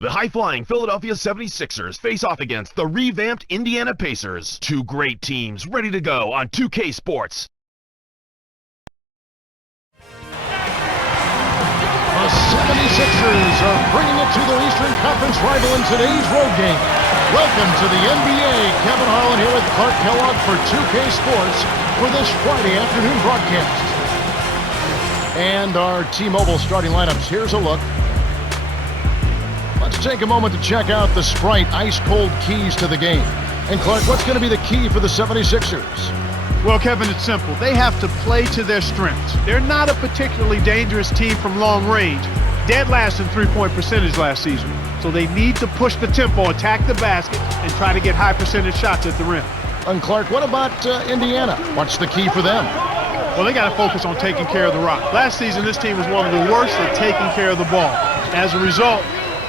The high-flying Philadelphia 76ers face off against the revamped Indiana Pacers. Two great teams ready to go on 2K Sports. The 76ers are bringing it to their Eastern Conference rival in today's road game. Welcome to the NBA. Kevin Harlan here with Clark Kellogg for 2K Sports for this Friday afternoon broadcast. And our T-Mobile starting lineups. Here's a look. Let's take a moment to check out the Sprite ice-cold keys to the game. And Clark, what's going to be the key for the 76ers? Well, Kevin, it's simple. They have to play to their strengths. They're not a particularly dangerous team from long range. Dead last in three-point percentage last season. So they need to push the tempo, attack the basket, and try to get high percentage shots at the rim. And Clark, what about Indiana? What's the key for them? Well, they got to focus on taking care of the rock. Last season, this team was one of the worst at taking care of the ball. As a result,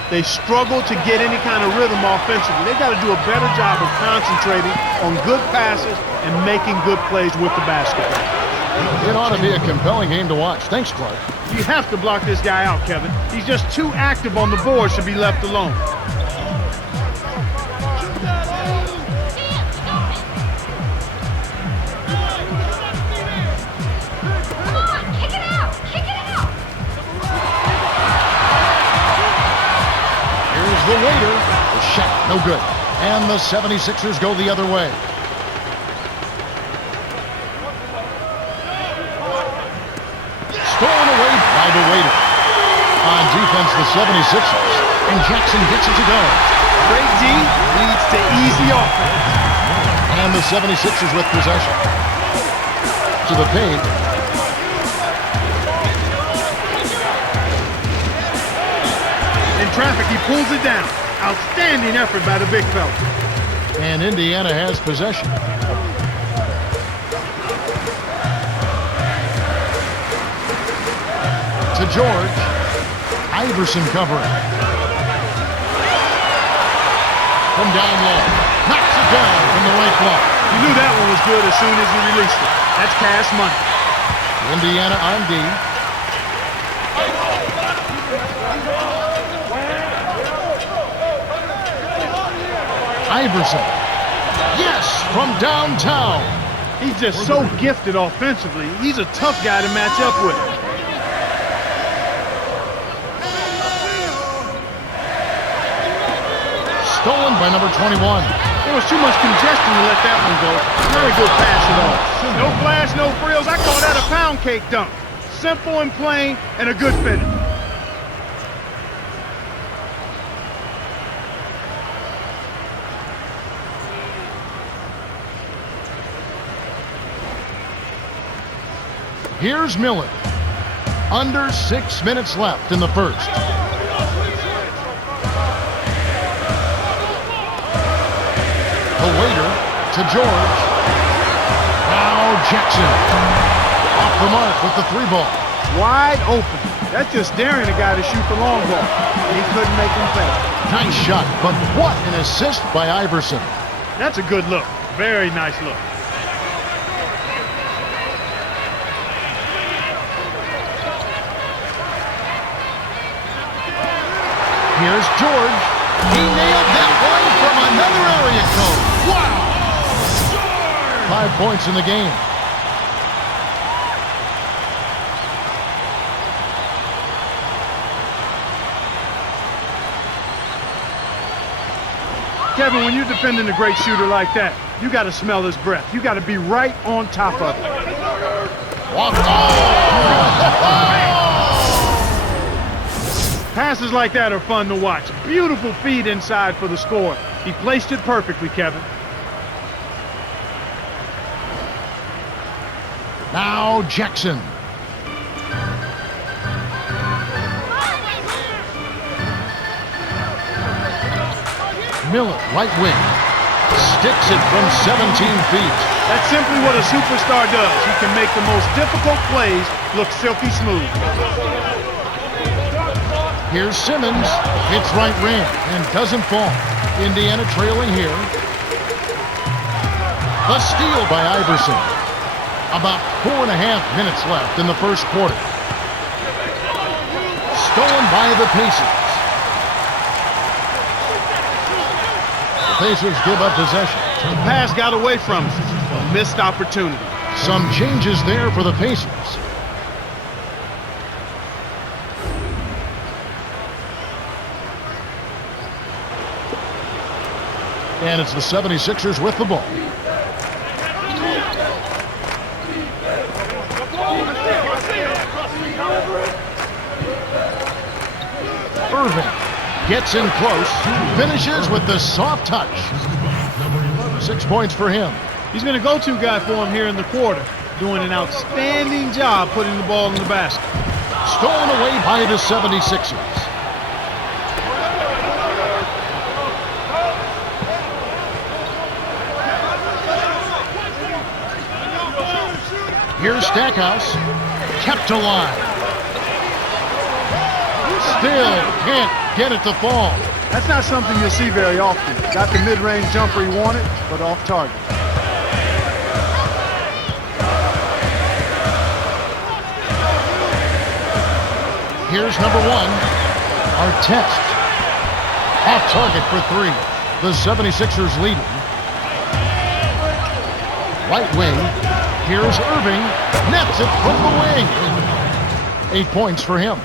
they struggle to get any kind of rhythm offensively. They've got to do a better job of concentrating on good passes and making good plays with the basketball. It ought to be a compelling game to watch. Thanks, Clark. You have to block this guy out, Kevin. He's just too active on the boards to be left alone. The waiter, the shot, no good. And the 76ers go the other way. Stolen away by the waiter. On defense, the 76ers. And Jackson gets it to go. Great D leads to easy offense. And the 76ers with possession. To the paint. In traffic, he pulls it down. Outstanding effort by the big fella. And Indiana has possession. To George. Iverson covering. From down low. Knocks it down from the right block. You knew that one was good as soon as you released it. That's cash money. Indiana on D. Iverson. Yes, from downtown. He's just so gifted offensively. He's a tough guy to match up with. Stolen by number 21. There was too much congestion to let that one go. Very good pass at all. No flash, no frills. I call that a pound cake dunk. Simple and plain and a good finish. Here's Miller. Under 6 minutes left in the first. The waiter to George. Now Jackson. Off the mark with the three ball. Wide open. That's just daring a guy to shoot the long ball. He couldn't make him pay. Nice shot, but what an assist by Iverson. That's a good look. Very nice look. Here's George. He nailed that one from another area code. Wow! 5 points in the game. Kevin, when you're defending a great shooter like that, you got to smell his breath. You got to be right on top of it. Walk. Oh! Passes like that are fun to watch. Beautiful feed inside for the score. He placed it perfectly, Kevin. Now Jackson. Miller, right wing. Sticks it from 17 feet. That's simply what a superstar does. He can make the most difficult plays look silky smooth. Here's Simmons. Hits right rim and doesn't fall. Indiana trailing here. A steal by Iverson. About 4.5 minutes left in the first quarter. Stolen by the Pacers. Pacers give up possession. The pass got away from him. A missed opportunity. Some changes there for the Pacers. And it's the 76ers with the ball. Irving gets in close, finishes with the soft touch. 6 points for him. He's been a go-to guy for him here in the quarter, doing an outstanding job putting the ball in the basket. Stolen away by the 76ers. Here's Stackhouse, kept alive. Still can't get it to fall. That's not something you'll see very often. Got the mid-range jumper he wanted, but off target. Here's number 1, Artest. Off target for 3. The 76ers leading. Right wing. Here's Irving. Nets it from the wing. 8 points for him.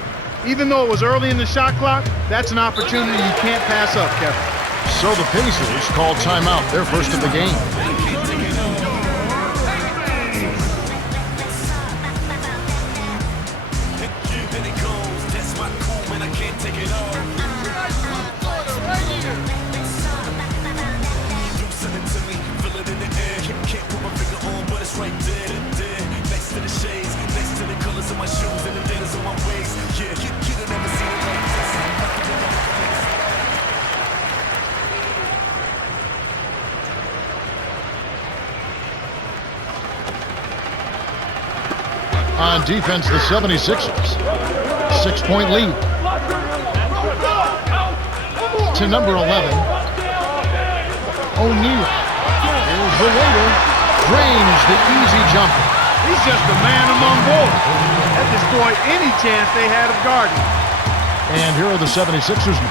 Even though it was early in the shot clock, that's an opportunity you can't pass up, Kevin. So the Pacers call timeout, their first of the game. On defense, the 76ers. 6-point lead. To number 11, O'Neal. Here's the waiter. Drains the easy jumper. He's just a man among boys. That destroyed any chance they had of guarding. And here are the 76ers now.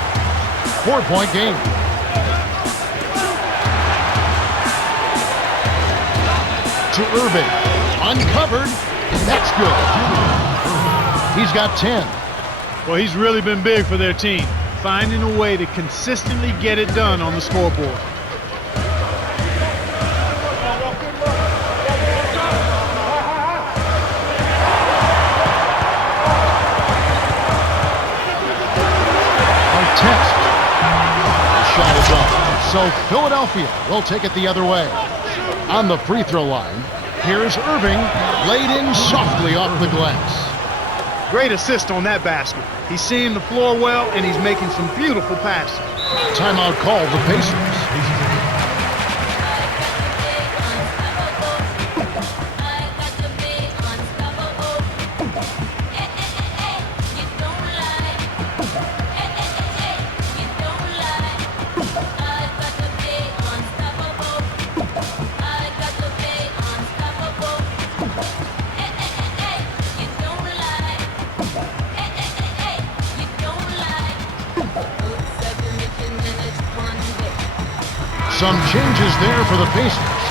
4-point game. To Irving. Uncovered. That's good. He's got 10. Well, he's really been big for their team, finding a way to consistently get it done on the scoreboard. Artest. The shot is off. So Philadelphia will take it the other way. On the free throw line, here's Irving, laid in softly off the glass. Great assist on that basket. He's seeing the floor well, and he's making some beautiful passes. Timeout called the Pacers. Some changes there for the Pacers.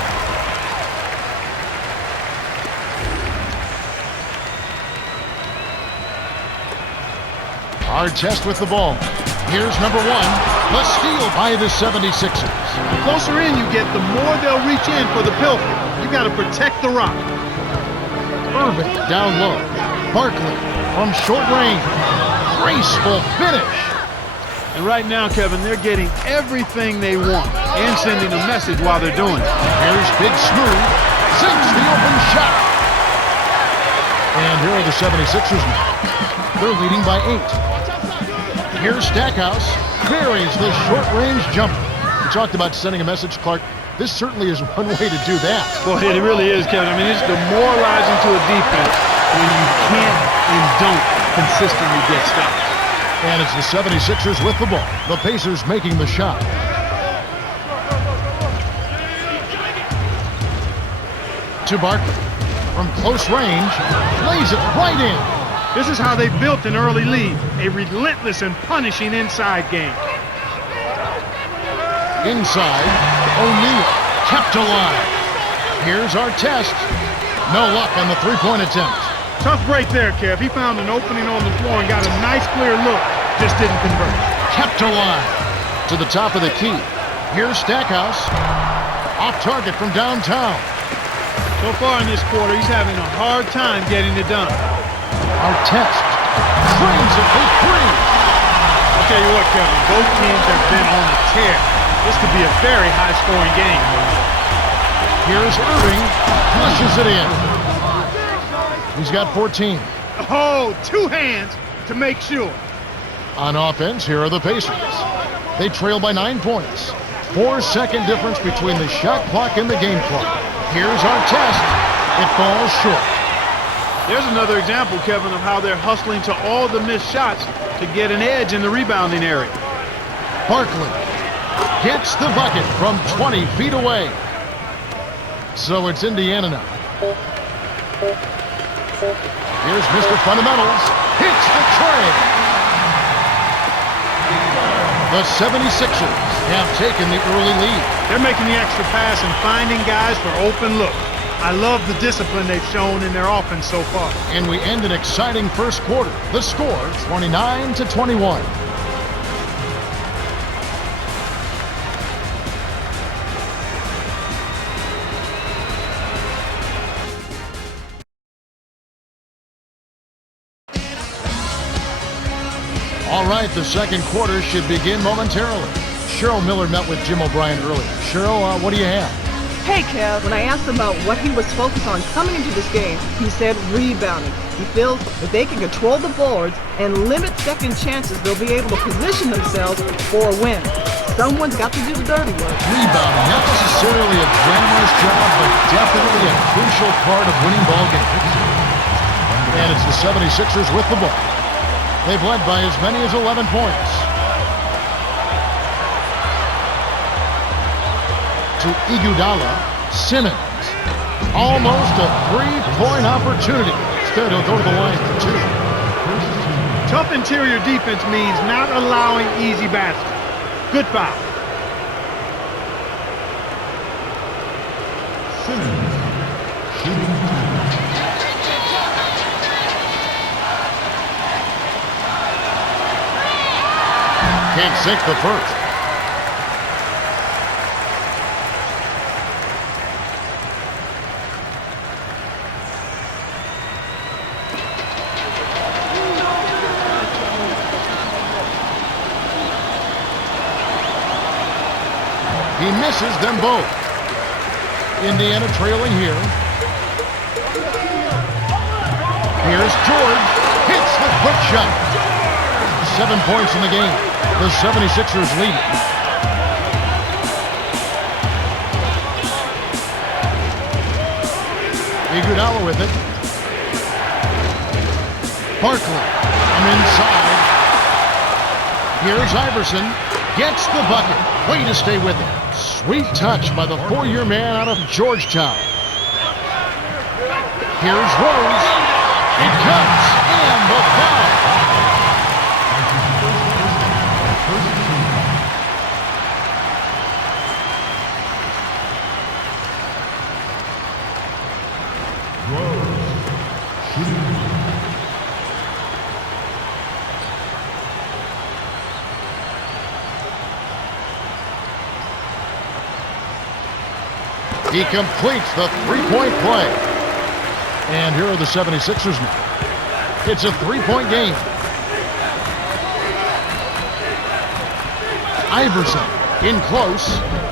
Artest with the ball. Here's number 1. The steal by the 76ers. The closer in you get, the more they'll reach in for the pilfer. You got to protect the rock. Irving down low. Barkley from short range. Graceful finish. And right now, Kevin, they're getting everything they want and sending a message while they're doing it. Here's Big Smooth. Sinks the open shot. And here are the 76ers now. They're leading by 8. Here's Stackhouse. Buries the short-range jumper. We talked about sending a message, Clark. This certainly is one way to do that. Well, it really is, Kevin. I mean, it's demoralizing to a defense when you can't and don't consistently get stops. And it's the 76ers with the ball. The Pacers making the shot. To Barkley. From close range, lays it right in. This is how they built an early lead. A relentless and punishing inside game. Inside, O'Neal kept alive. Here's Artest. No luck on the three-point attempt. Tough break there, Kev. He found an opening on the floor and got a nice clear look. Just didn't convert. Kept alive. To the top of the key. Here's Stackhouse. Off target from downtown. So far in this quarter, he's having a hard time getting it done. Artest frames it for three. I'll tell you what, Kevin, both teams have been on a tear. This could be a very high-scoring game. Here's Irving, flushes it in. He's got 14. Oh, two hands to make sure. On offense, here are the Pacers. They trail by 9 points. 4-second difference between the shot clock and the game clock. Here's Artest. It falls short. There's another example, Kevin, of how they're hustling to all the missed shots to get an edge in the rebounding area. Barkley gets the bucket from 20 feet away. So it's Indiana now. Here's Mr. Fundamentals. Hits the tray. The 76ers have taken the early lead. They're making the extra pass and finding guys for open looks. I love the discipline they've shown in their offense so far. And we end an exciting first quarter. The score, 29-21. All right, the second quarter should begin momentarily. Cheryl Miller met with Jim O'Brien earlier. Cheryl, what do you have? Hey, Kev, when I asked him about what he was focused on coming into this game, he said rebounding. He feels if they can control the boards and limit second chances, they'll be able to position themselves for a win. Someone's got to do the dirty work. Rebounding, not necessarily a glamorous job, but definitely a crucial part of winning ball games. And it's the 76ers with the ball. They've led by as many as 11 points. To Iguodala, Simmons. Almost a three-point opportunity. Instead, he'll go to the line for two. Tough interior defense means not allowing easy baskets. Good foul. Can't sink the first. He misses them both. Indiana trailing here. Here's George. Hits the quick shot. 7 points in the game. The 76ers lead. Iguodala with it. Barkley from inside. Here's Iverson. Gets the bucket. Way to stay with it. Sweet touch by the four-year man out of Georgetown. Here's Rose. It comes. And the foul. He completes the three-point play. And here are the 76ers now. It's a three-point game. Iverson in close.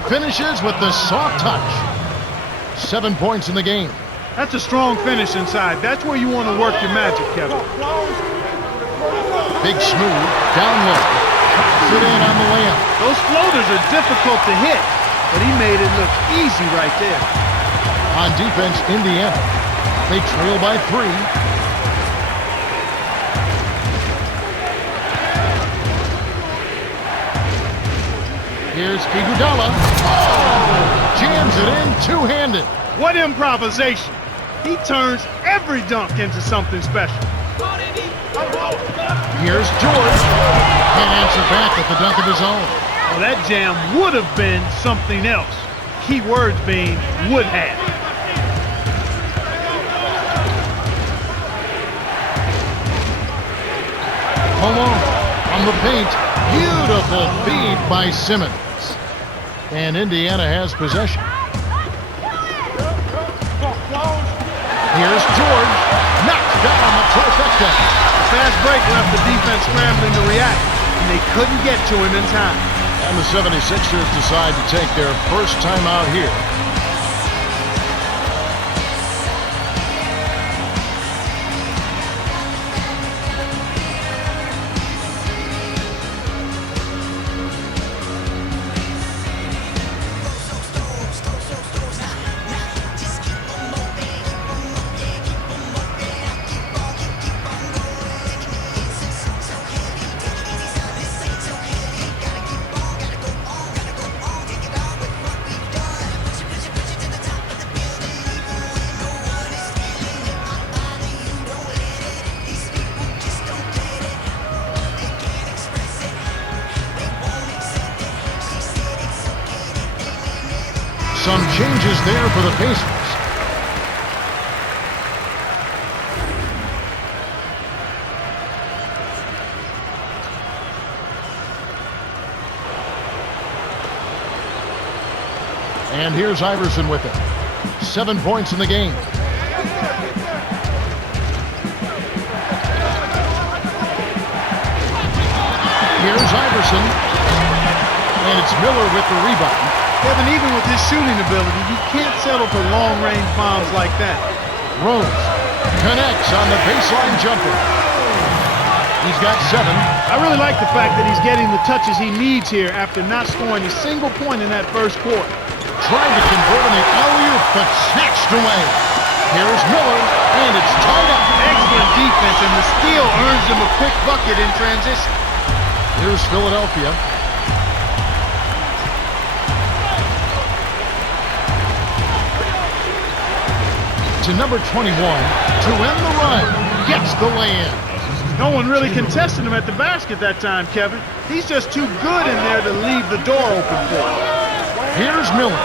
Finishes with the soft touch. 7 points in the game. That's a strong finish inside. That's where you want to work your magic, Kevin. Big smooth. Down low. Sit in on the layup. Those floaters are difficult to hit, but he made it look easy right there. On defense, Indiana. They trail by 3. Here's Iguodala. Oh! Jams it in two-handed. What improvisation. He turns every dunk into something special. Here's George. Can't answer back with the dunk of his own. Well, that jam would have been something else. Key words being would have. Malone on the paint. Beautiful feed by Simmons. And Indiana has possession. Here's George. Knocked down the trifecta. The fast break left the defense scrambling to react, and they couldn't get to him in time. And the 76ers decide to take their first time out here. Some changes there for the Pacers. And here's Iverson with it. 7 points in the game. Here's Iverson. And it's Miller with the rebound. Kevin, even with his shooting ability, you can't settle for long-range bombs like that. Rose connects on the baseline jumper. He's got 7. I really like the fact that he's getting the touches he needs here after not scoring a single point in that first quarter. Trying to convert on the alley-oop, but snatched away. Here's Miller, and it's tied up. Excellent defense, and the steal earns him a quick bucket in transition. Here's Philadelphia. To number 21 to end the run. Gets the lay-in. No one really contested him at the basket that time, Kevin. He's just too good in there to leave the door open for him. Here's Miller.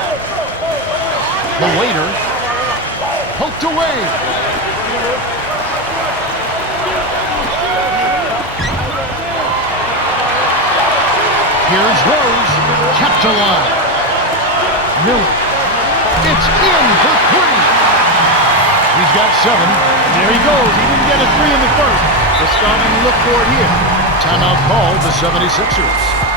The waiter poked away. Here's Rose, kept alive. Miller. It's in for 3. He's got 7. And there he goes. He didn't get a 3 in the first. They're starting to look for it here. Timeout called the 76ers.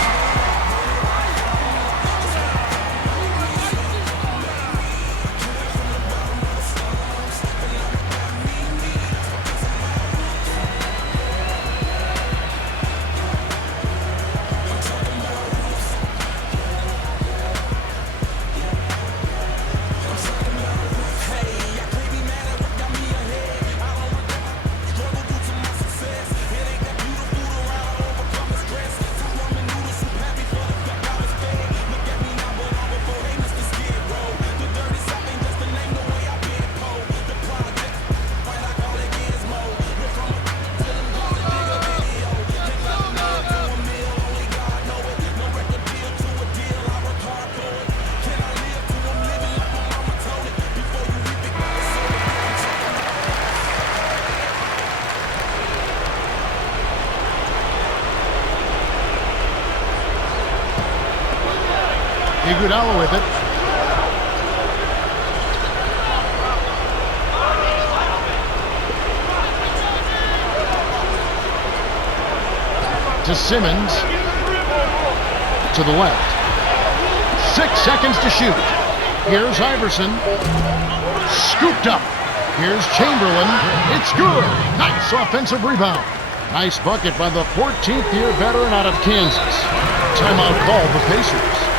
Iguodala with it. To Simmons. To the left. 6 seconds to shoot. Here's Iverson. Scooped up. Here's Chamberlain. It's good. Nice offensive rebound. Nice bucket by the 14th year veteran out of Kansas. Timeout called the Pacers.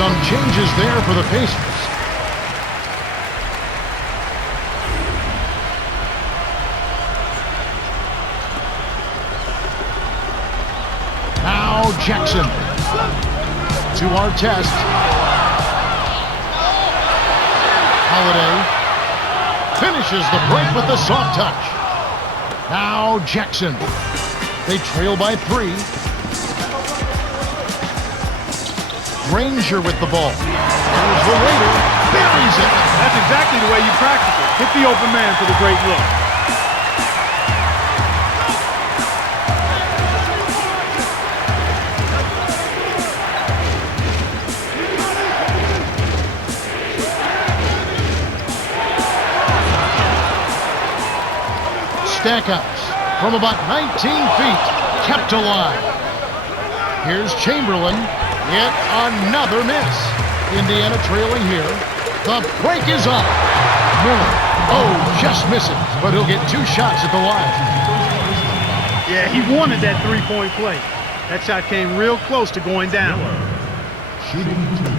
Some changes there for the Pacers. Now Jackson to Artest. Holiday finishes the break with the soft touch. Now Jackson. They trail by 3. Granger with the ball. There's the Raider. Buries it. That's exactly the way you practice it. Hit the open man for the great look. Stackouts from about 19 feet, kept alive. Here's Chamberlain, yet another miss. Indiana trailing here. The break is up. Miller, just misses, but he'll get 2 shots at the line. Yeah, he wanted that three-point play. That shot came real close to going down. Shooting 2.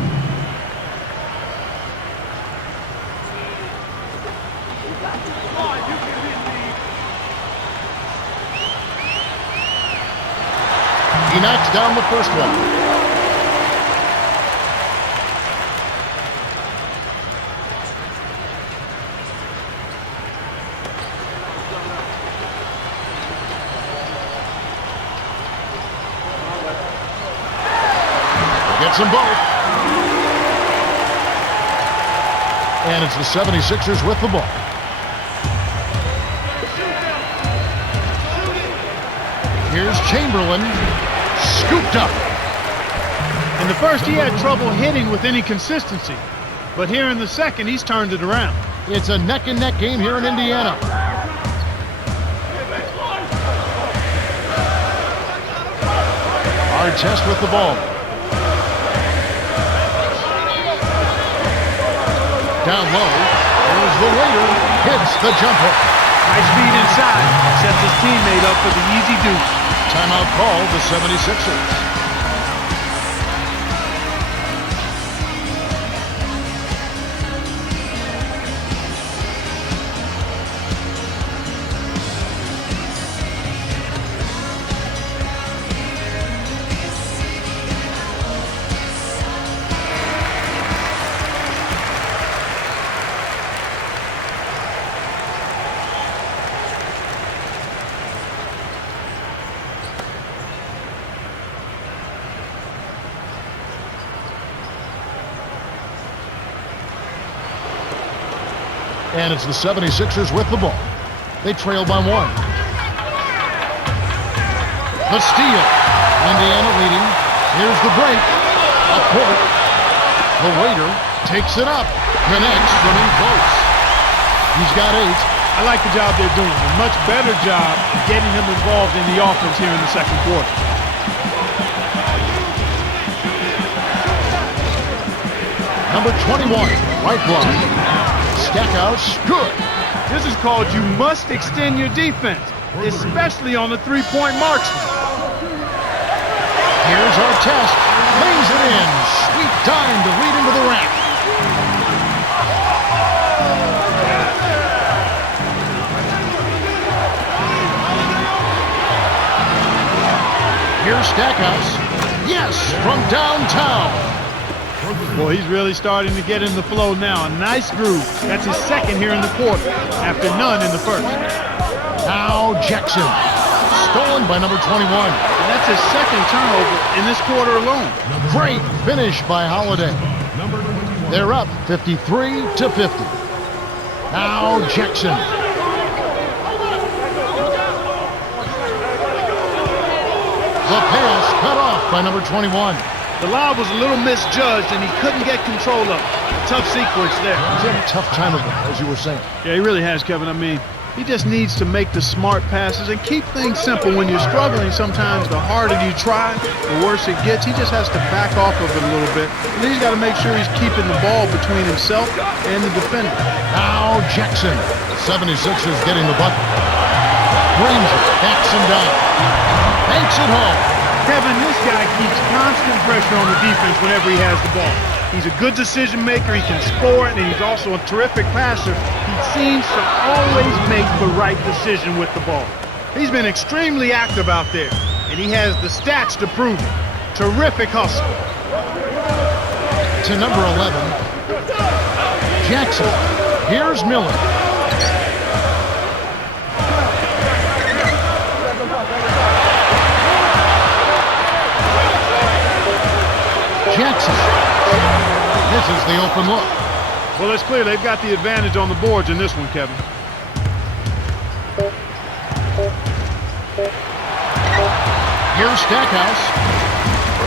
He knocks down the first one. Gets them both. And it's the 76ers with the ball. Here's Chamberlain. Scooped up. In the first, he had trouble hitting with any consistency. But here in the second, he's turned it around. It's a neck-and-neck game here in Indiana. Artest with the ball. Down low. There's the Raider. Hits the jumper. Nice speed inside. Sets his teammate up for the easy deuce. Timeout called the 76ers. And it's the 76ers with the ball. They trail by 1. The steal. Indiana leading. Here's the break. Up court. The Raider takes it up. Connects from in close. He's got 8. I like the job they're doing. A much better job getting him involved in the offense here in the second quarter. Number 21, right block. Stackouts, good. This is called you must extend your defense, especially on the three-point marksman. Here's Artest. Lays it in. Sweet dime to lead into the rack. Here's Stackhouse. Yes, from downtown. Boy, he's really starting to get in the flow now. A nice groove. That's his second here in the quarter, after none in the first. Now Jackson. Stolen by number 21. And that's his second turnover in this quarter alone. Great finish by Holiday. They're up 53-50. Now Jackson. The pass cut off by number 21. The lob was a little misjudged, and he couldn't get control of it. A tough sequence there. He's had a tough time of it, as you were saying. Yeah, he really has, Kevin. I mean, he just needs to make the smart passes and keep things simple. When you're struggling, sometimes the harder you try, the worse it gets. He just has to back off of it a little bit. And then he's got to make sure he's keeping the ball between himself and the defender. Now Jackson. 76ers getting the bucket. Granger backs him down. Banks it home. Kevin, this guy keeps constant pressure on the defense whenever he has the ball. He's a good decision maker. He can score, and he's also a terrific passer. He seems to always make the right decision with the ball. He's been extremely active out there, and he has the stats to prove it. Terrific hustle. To number 11, Jackson. Here's Miller. Jackson. This is the open look. Well, it's clear they've got the advantage on the boards in this one, Kevin. Here's Stackhouse.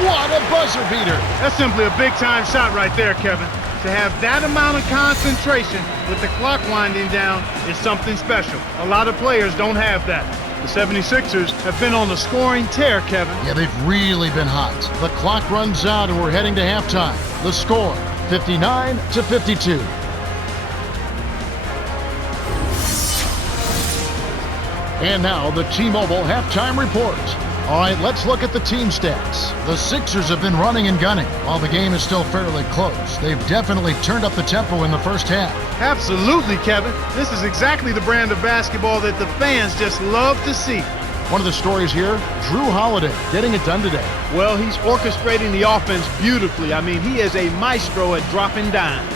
What a buzzer beater. That's simply a big-time shot right there, Kevin. To have that amount of concentration with the clock winding down is something special. A lot of players don't have that. The 76ers have been on the scoring tear, Kevin. Yeah, they've really been hot. The clock runs out and we're heading to halftime. The score, 59-52. And now the T-Mobile halftime report. All right, let's look at the team stats. The Sixers have been running and gunning while the game is still fairly close. They've definitely turned up the tempo in the first half. Absolutely, Kevin. This is exactly the brand of basketball that the fans just love to see. One of the stories here, Drew Holiday getting it done today. Well, he's orchestrating the offense beautifully. I mean, he is a maestro at dropping dimes.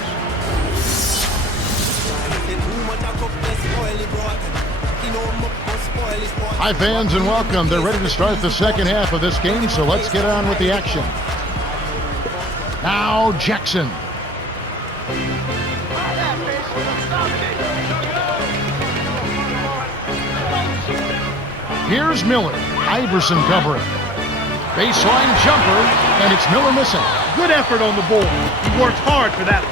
Hi, fans, and welcome. They're ready to start the second half of this game, so let's get on with the action. Now, Jackson. Here's Miller. Iverson covering. Baseline jumper, and it's Miller missing. Good effort on the board. He worked hard for that.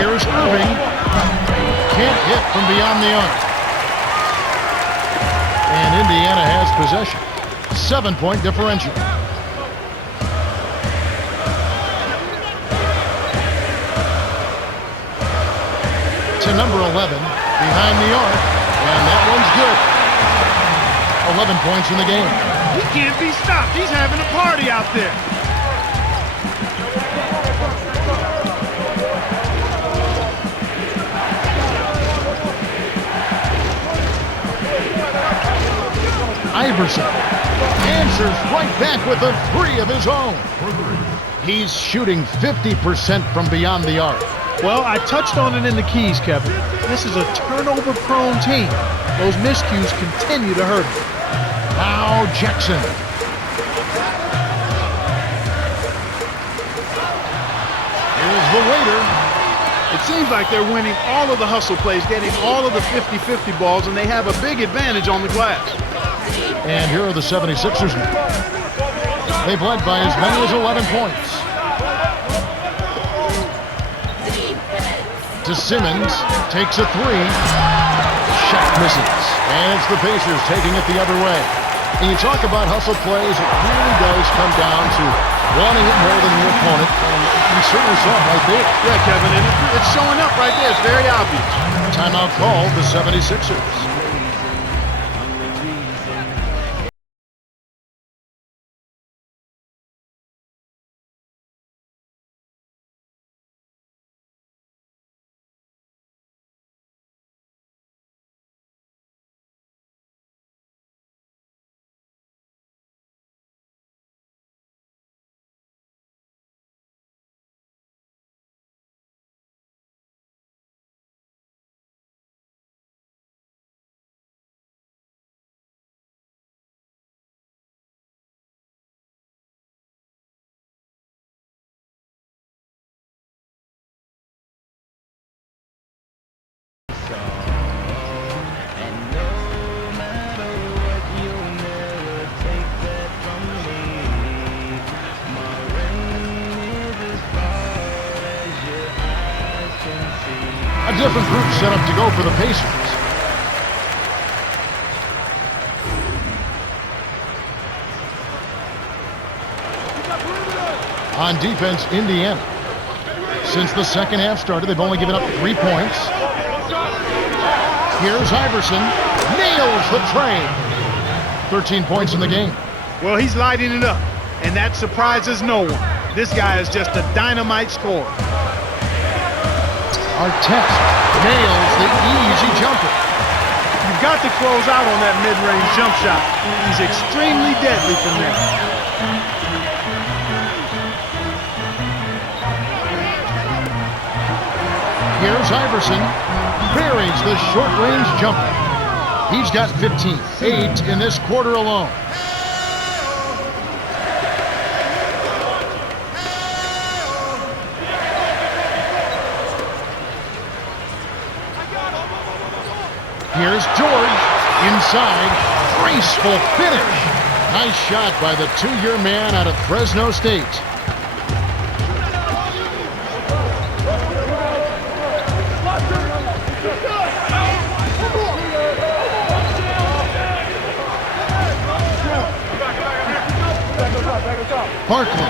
Here's Irving. Can't hit from beyond the arc. And Indiana has possession. 7-point differential. To number 11, behind the arc, and that one's good. 11 points in the game. He can't be stopped. He's having a party out there. Iverson answers right back with a three of his own. He's shooting 50% from beyond the arc. Well, I touched on it in the keys, Kevin. This is a turnover-prone team. Those miscues continue to hurt him. Now Jackson. Here's the waiter. It seems like they're winning all of the hustle plays, getting all of the 50-50 balls, and they have a big advantage on the glass. And here are the 76ers now. They've led by as many as 11 points. To Simmons, takes a three. Shot misses. And it's the Pacers taking it the other way. And you talk about hustle plays, it really does come down to wanting it more than your opponent. And you certainly saw it right there. Yeah, Kevin, and it's showing up right there. It's very obvious. Timeout called the 76ers. A different group set up to go for the Pacers. On defense, Indiana. Since the second half started, they've only given up 3 points. Here's Iverson. Nails the tray. 13 points in the game. Well, he's lighting it up, and that surprises no one. This guy is just a dynamite scorer. Artest nails the easy jumper. You've got to close out on that mid-range jump shot. He's extremely deadly from there. Here's Iverson. Buries the short-range jumper. He's got 15, 8 in this quarter alone. Here's George. Inside. Graceful finish. Nice shot by the 2-year man out of Fresno State. Barkley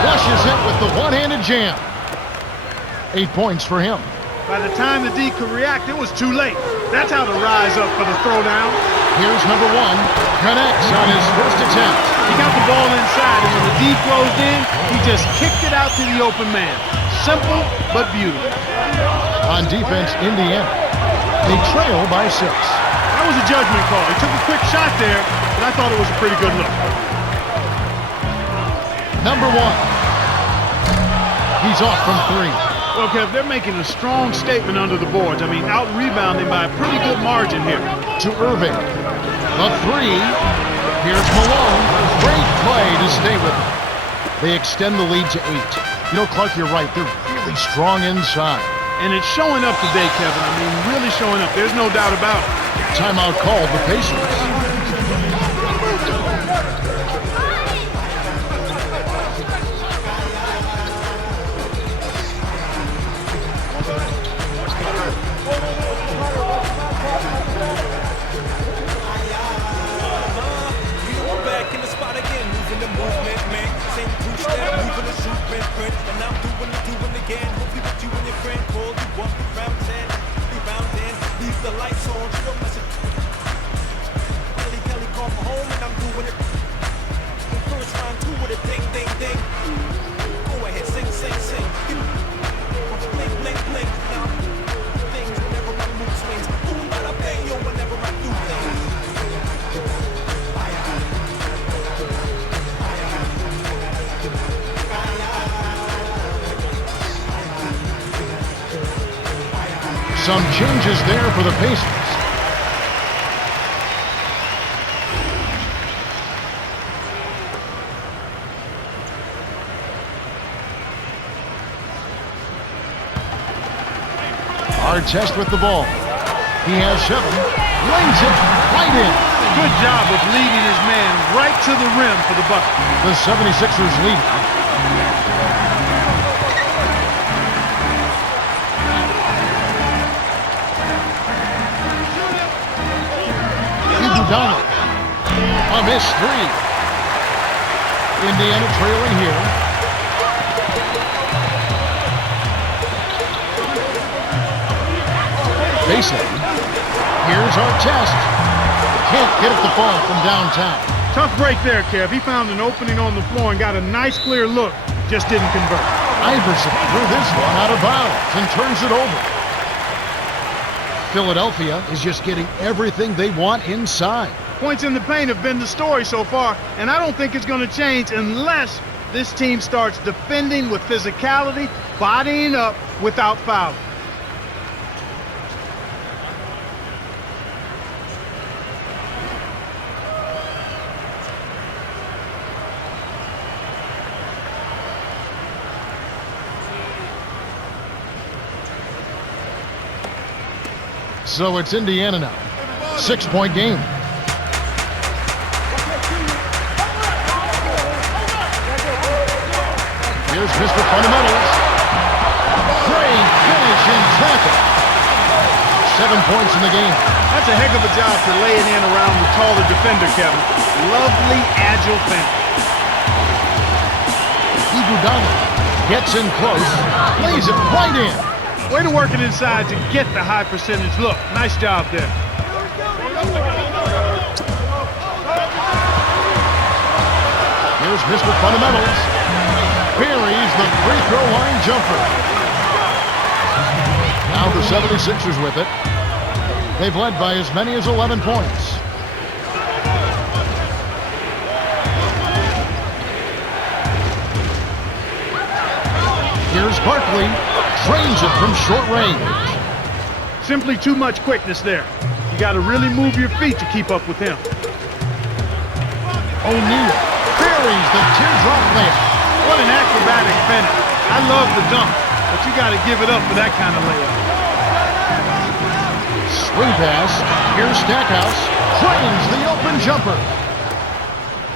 flushes it with the one-handed jam. 8 points for him. By the time the D could react, it was too late. That's how to rise up for the throwdown. Here's number 1. Connects on his first attempt. He got the ball inside, and when the D closed in, he just kicked it out to the open man. Simple, but beautiful. On defense, Indiana. They trail by 6. That was a judgment call. He took a quick shot there, but I thought it was a pretty good look. Number 1. He's off from 3. Well, Kev, they're making a strong statement under the boards. I mean, out-rebounding by a pretty good margin here. To Irving. The 3. Here's Malone. Great play to stay with him. They extend the lead to 8. You know, Clark, you're right. They're really strong inside. And it's showing up today, Kevin. I mean, really showing up. There's no doubt about it. Timeout called the Pacers. Some changes there for the Pacers. Artest with the ball. He has 7. Lays it right in. Good job of leading his man right to the rim for the bucket. The 76ers lead. Donald. A missed 3. Indiana trailing here. Baseline. Here's Artest. Can't get it to fall from downtown. Tough break there, Kev. He found an opening on the floor and got a nice clear look. Just didn't convert. Iverson threw this one out of bounds and turns it over. Philadelphia is just getting everything they want inside. Points in the paint have been the story so far, and I don't think it's going to change unless this team starts defending with physicality, bodying up without fouling. So it's Indiana now. 6-point game. Here's Mr. Fundamentals. Great finish in traffic. 7 points in the game. That's a heck of a job to lay it in around the taller defender, Kevin. Lovely, agile finish. Iguodala Gets in close, lays it right in. Way to work it inside to get the high percentage look. Nice job there. Here's Mr. Fundamentals. Buries the free throw line jumper. Now the 76ers with it. They've led by as many as 11 points. Here's Barkley. Trains it from short range. Simply too much quickness there. You got to really move your feet to keep up with him. O'Neal buries the teardrop layup. What an acrobatic finish. I love the dunk, but you got to give it up for that kind of layup. Swing pass. Here's Stackhouse. Cranes the open jumper.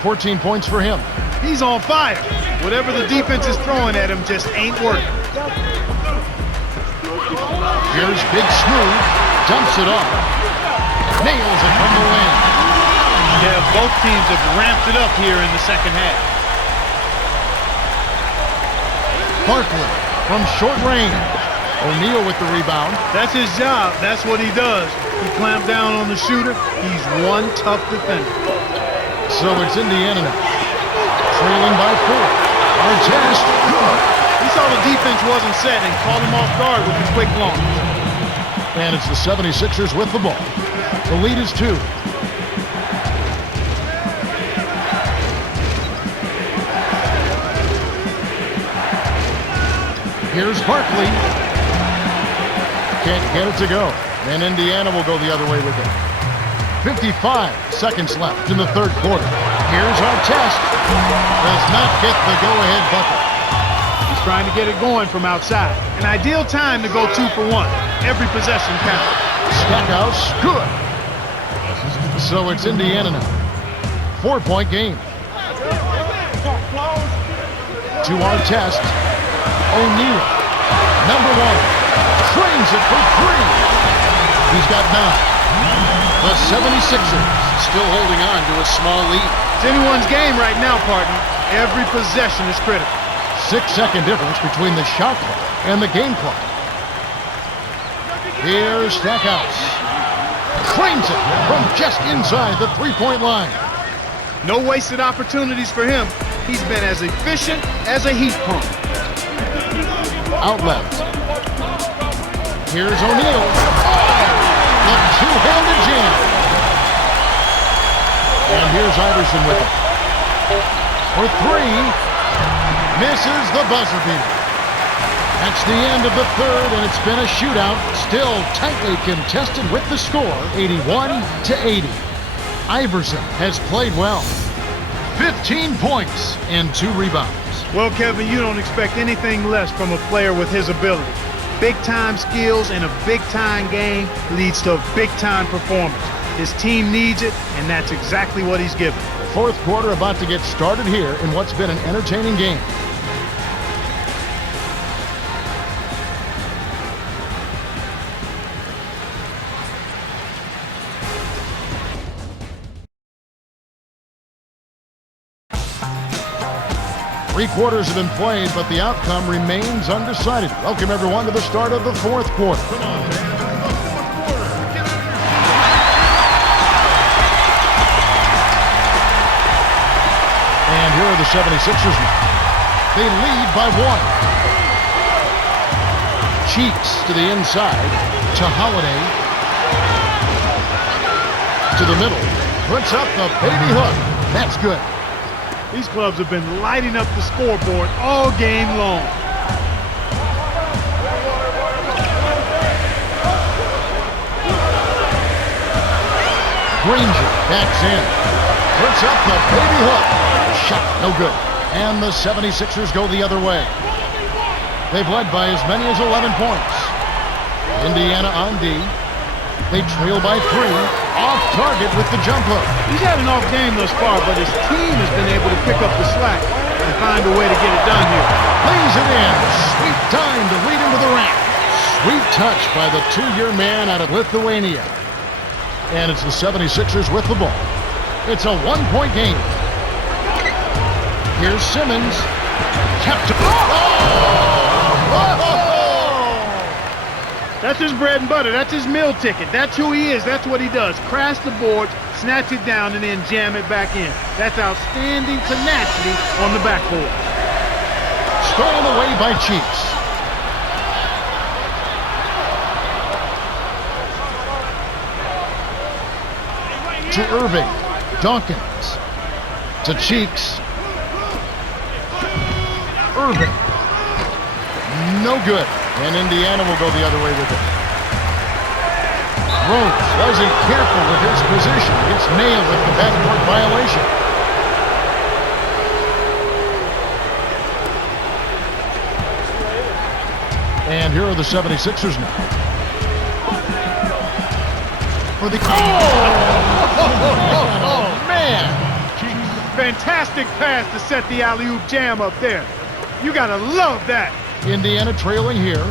14 points for him. He's on fire. Whatever the defense is throwing at him just ain't working. Here's Big Smooth. Dumps it off. Nails it from the wing. Yeah, both teams have ramped it up here in the second half. Barkley from short range. O'Neal with the rebound. That's his job. That's what he does. He clamped down on the shooter. He's one tough defender. So it's Indiana now. Trailing by 4. Artest, good. He saw the defense wasn't set and caught him off guard with his quick launch. And it's the 76ers with the ball. The lead is 2. Here's Barkley. Can't get it to go. And Indiana will go the other way with it. 55 seconds left in the third quarter. Here's Artest. Does not get the go-ahead bucket. He's trying to get it going from outside. An ideal time to go 2 for 1. Every possession counts. Stackhouse, good. So it's Indiana now. 4-point game. To Artest. O'Neal. Number 1. Trains it for 3. He's got 9. The 76ers still holding on to a small lead. It's anyone's game right now, partner. Every possession is critical. 6-second difference between the shot clock and the game clock. Here's Stackhouse. Trains it from just inside the 3-point line. No wasted opportunities for him. He's been as efficient as a heat pump. Outlet. Here's O'Neal. The two-handed jam. And here's Iverson with it. For 3. Misses the buzzer beater. That's the end of the third, and it's been a shootout. Still tightly contested with the score, 81-80. Iverson has played well. 15 points and 2 rebounds. Well, Kevin, you don't expect anything less from a player with his ability. Big-time skills in a big-time game leads to a big-time performance. His team needs it, and that's exactly what he's given. Fourth quarter about to get started here in what's been an entertaining game. Three quarters have been played, but the outcome remains undecided. Welcome, everyone, to the start of the fourth quarter. And here are the 76ers now. They lead by 1. Cheeks to the inside, to Holiday. To the middle. Puts up the baby hook. That's good. These clubs have been lighting up the scoreboard all game long. Granger backs in. Puts up the baby hook. Shot, no good. And the 76ers go the other way. They've led by as many as 11 points. Indiana on D. They trail by 3. Off target with the jump hook. He's had an off game thus far, but his team has been able to pick up the slack and find a way to get it done here. Lays it in. Sweet time to lead into the rack. Sweet touch by the 2-year man out of Lithuania. And it's the 76ers with the ball. It's a 1-point game. Here's Simmons. Kept. That's his bread and butter. That's his meal ticket. That's who he is. That's what he does. Crash the boards, snatch it down, and then jam it back in. That's outstanding tenacity on the backboard. Stolen away by Chiefs. To Irving. Dawkins. To Cheeks. Irving. No good. And Indiana will go the other way with it. Rose wasn't careful with his position. Gets nailed with the backcourt violation. And here are the 76ers now. For the... Oh, man! Fantastic pass to set the alley-oop jam up there. You gotta love that. Indiana trailing here.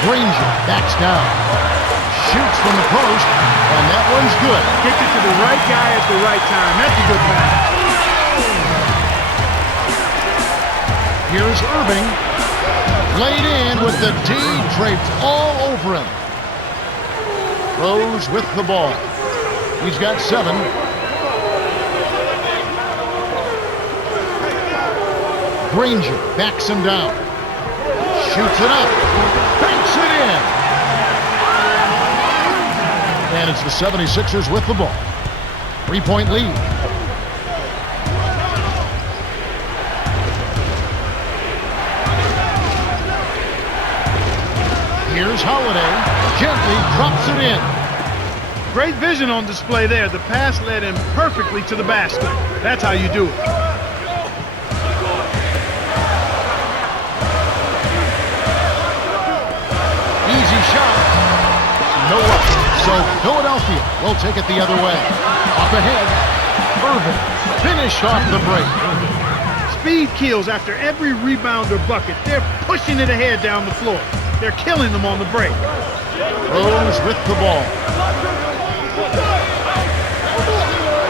Granger backs down. Shoots from the post, and that one's good. Gets it to the right guy at the right time. That's a good pass. Here's Irving. Laid in with the D draped all over him. Rose with the ball. He's got 7. Granger backs him down. Shoots it up. Banks it in. And it's the 76ers with the ball. 3-point lead. Here's Holiday. Gently drops it in. Great vision on display there. The pass led him perfectly to the basket. That's how you do it. Easy shot. No up. So Philadelphia will take it the other way. Up ahead. Irving finished off the break. Speed kills after every rebound or bucket. They're pushing it ahead down the floor. They're killing them on the break. Rose with the ball.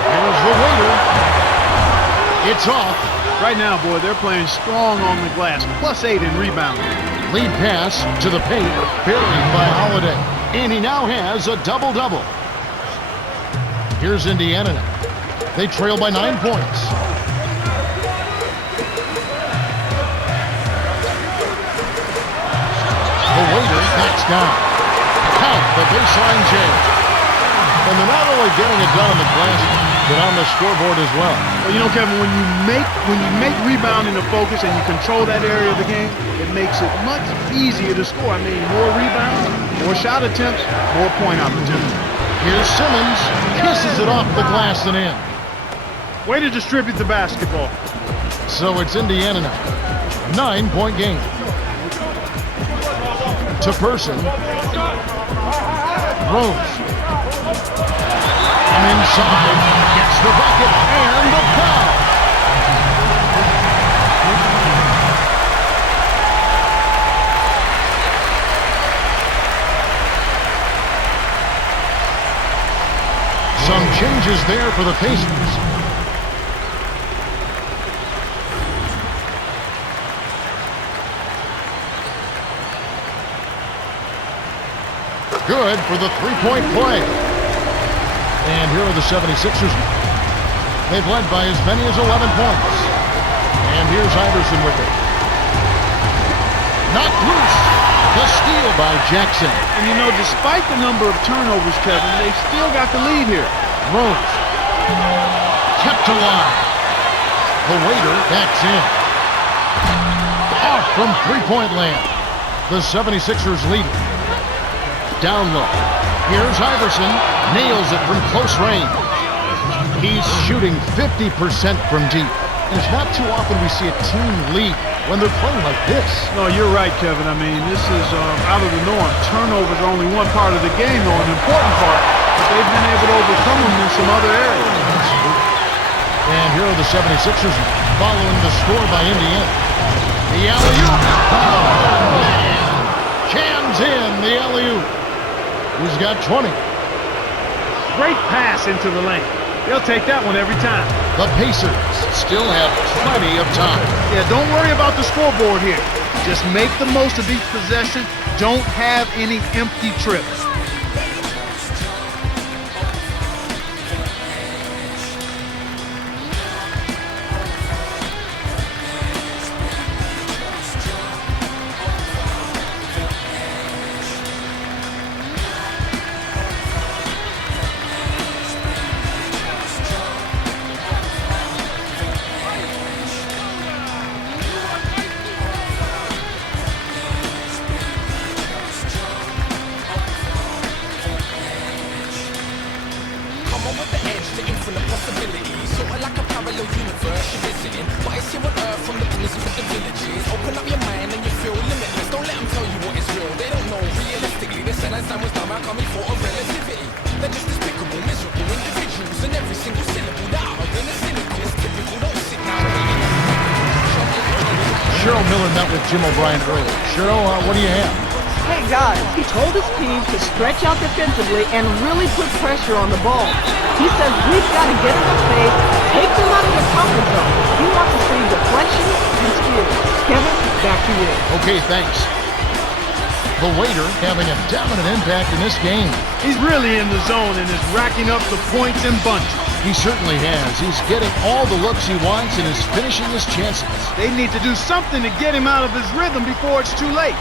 Here's the waiter. It's off. Right now, boy, they're playing strong on the glass. +8 in rebounding. Lead pass to the paint. Buried by Holiday. And he now has a double-double. Here's Indiana now. They trail by 9 points. The waiter backs down. Count the baseline change. And they're not only getting it done on the glass, but on the scoreboard as well. Well, you know, Kevin, when you make rebounding a focus and you control that area of the game, it makes it much easier to score. I mean, more rebounds, more shot attempts, more point opportunity. Here's Simmons. Kisses it off the glass and in. Way to distribute the basketball. So it's Indiana now. 9-point game. To Person. Rose. From inside. Gets the bucket and the foul. Some changes there for the Pacers. Good for the three-point play. And here are the 76ers. They've led by as many as 11 points. And here's Iverson with it. Knocked loose. The steal by Jackson. And you know, despite the number of turnovers, Kevin, they've still got the lead here. Rose. Kept alive. The waiter backs in. Off from three-point land. The 76ers lead. Down low. Here's Iverson. Nails it from close range. He's shooting 50% from deep. And it's not too often we see a team lead when they're playing like this. No, you're right, Kevin. I mean, this is out of the norm. Turnovers are only one part of the game, though, an important part. But they've been able to overcome them in some other areas. And here are the 76ers following the score by Indiana. The alley-oop. Oh, man. Jams in the alley-oop. He's got 20. Great pass into the lane. They'll take that one every time. The Pacers still have plenty of time. Yeah, don't worry about the scoreboard here. Just make the most of each possession. Don't have any empty trips. Jim O'Brien earlier. Cheryl, what do you have? Hey guys, he told his team to stretch out defensively and really put pressure on the ball. He says we've got to get in their face, take them out of their comfort zone. He wants to see deflection and steals. Kevin, back to you. Okay, thanks. The waiter having a dominant impact in this game. He's really in the zone and is racking up the points in bunches. He certainly has. He's getting all the looks he wants and is finishing his chances. They need to do something to get him out of his rhythm before it's too late.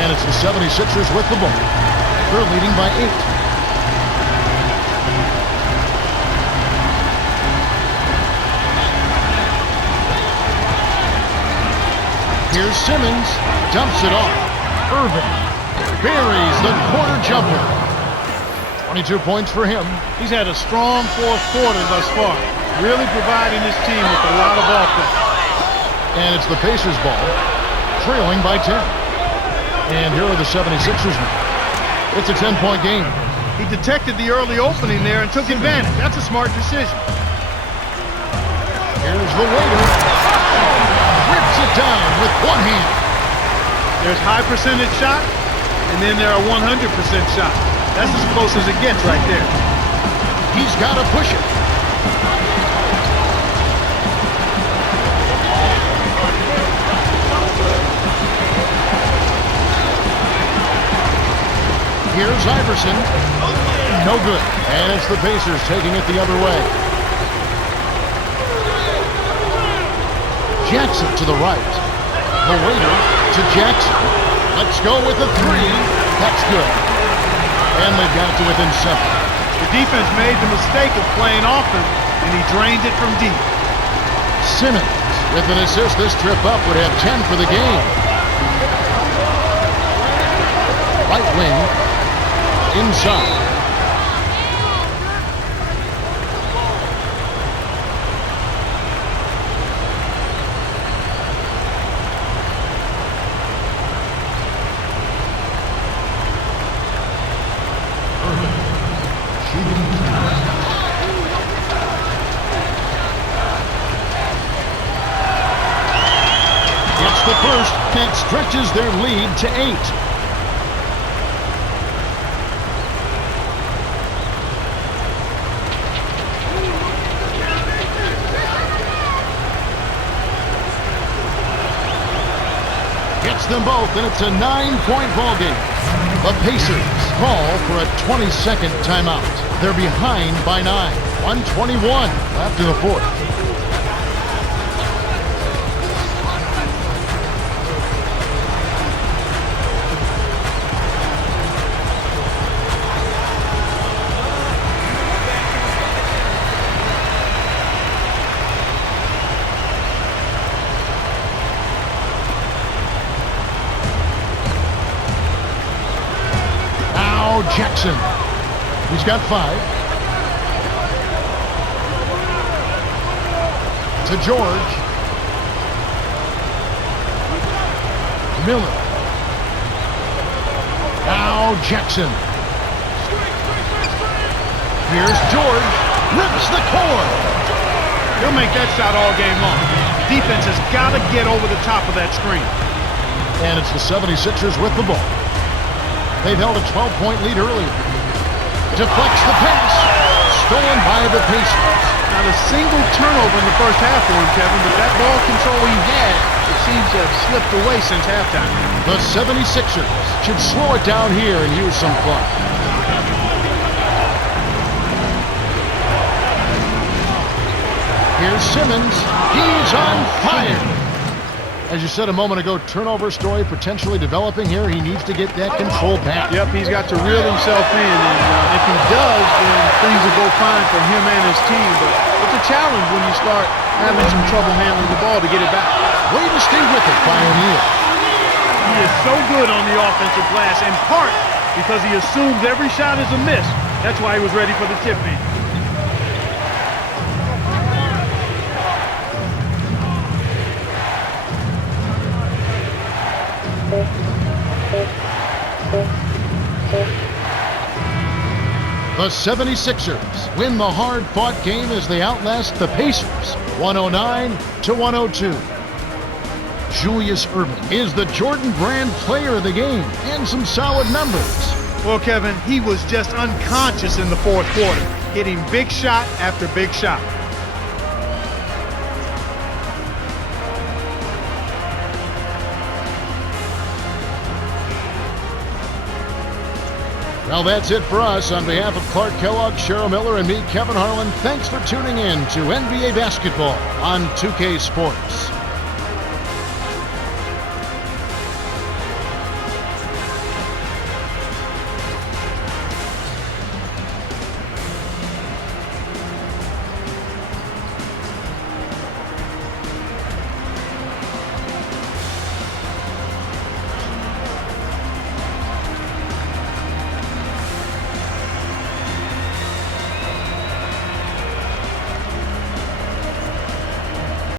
And it's the 76ers with the ball. They're leading by 8. Here's Simmons, dumps it off. Irving buries the corner jumper. 22 points for him. He's had a strong fourth quarter thus far, really providing his team with a lot of offense. And it's the Pacers ball, trailing by 10. And here are the 76ers now. It's a 10-point game. He detected the early opening there and took advantage. That's a smart decision. Here's the waiter. Rips it down with one hand. There's high percentage shot, and then there are 100% shots. That's as close as it gets right there. He's got to push it. Here's Iverson. No good. And it's the Pacers taking it the other way. Jackson to the right. The waiter to Jackson. Let's go with a three. That's good. And they've got it to within 7. The defense made the mistake of playing offense, and he drained it from deep. Simmons with an assist. This trip up would have 10 for the game. Right wing. Inside. Gets the first and stretches their lead to 8. Them both, and it's a 9-point ball game. The Pacers call for a 22nd timeout. They're behind by 9. 1:21 left in the fourth. Jackson. He's got 5. To George. Miller. Now Jackson. Here's George. Rips the core. He'll make that shot all game long. Defense has got to get over the top of that screen. And it's the 76ers with the ball. They've held a 12-point lead earlier. Deflects the pass. Stolen by the Pacers. Not a single turnover in the first half for him, Kevin, but that ball control he had, it seems to have slipped away since halftime. The 76ers should slow it down here and use some fun. Here's Simmons. He's on fire. As you said a moment ago, turnover story potentially developing here. He needs to get that control back. Yep, he's got to reel himself in, and if he does, then things will go fine for him and his team. But it's a challenge when you start having some trouble handling the ball to get it back. Way to stay with it by O'Neal. He is so good on the offensive glass, in part because he assumes every shot is a miss. That's why he was ready for the tip in. The 76ers win the hard-fought game as they outlast the Pacers, 109-102. Julius Erving is the Jordan Brand player of the game, and some solid numbers. Well, Kevin, he was just unconscious in the fourth quarter, hitting big shot after big shot. Well, that's it for us. On behalf of Clark Kellogg, Cheryl Miller, and me, Kevin Harlan, thanks for tuning in to NBA Basketball on 2K Sports.